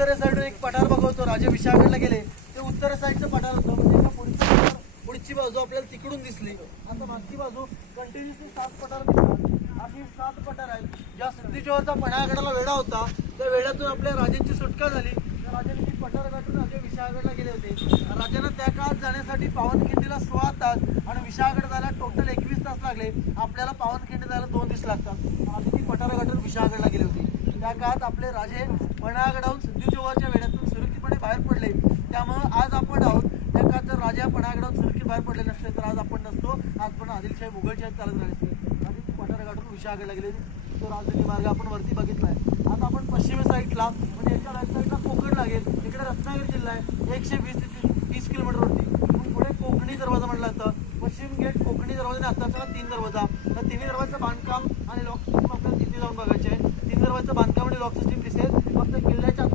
उत्तर साईडून एक पठार बघवतो, राजे विशाळगडला गेले ते उत्तर साईडचं पठार होतं. म्हणजे पुढची बाजू आपल्याला तिकडून दिसली. आता मागची बाजू कंटिन्युअसली 7 पठार दिसतात. अशी 7 पठार आहेत. ज्या सिद्धेश्वरचा पन्हाळगडाला वेढा होता त्या वेढ्यातून आपल्या राजांची सुटका झाली. त्या राजांनी ती पठार गाठून राजे विशाळगडला गेले होते. राजांना त्या काळात जाण्यासाठी पावनखिंडीला 16 तास आणि विशाळगड जायला टोटल 21 तास लागले. आपल्याला पावनखिंडी जायला 2 दिवस लागतात. आधी ती पठार गाठून विशाळगडला गेले होते. त्या काळात आपले राजे पन्हाळगडाहून सिद्धेश्वरच्या वेढ्यातून सुरक्षितपणे बाहेर पडले. त्यामुळे आज आपण आहोत. त्या काळात जर राजा पन्हाळगडाहून सुरक्षित बाहेर पडले नसते तर आज आपण नसतो. आज पण आदिलशाही मुघलशाही चालत राहिले असते. आधी ती पठार गाठून विशाळगडला गेले. तो राजधानी मार्ग आपण वरती बघितलाय. आता आपण पश्चिम साईडला म्हणजे याच्या राईट साईडला कोकण लागेल. इकडे रत्नागिरी जिल्हा आहे. 120 ते 30 किलोमीटरवरती. पुढे कोकणी दरवाजा म्हटलं जातं. पश्चिम गेट कोकणी दरवाजा आणि आताचा 3 दरवाजा. तर तिन्ही दरवाजाचं बांधकाम आणि लॉक सिस्टीम आपल्याला तिथे जाऊन बघायचे आहे. 3 दरवाजाचं बांधकाम आणि लॉक सिस्टीम दिसेल. फक्त किल्ल्याच्या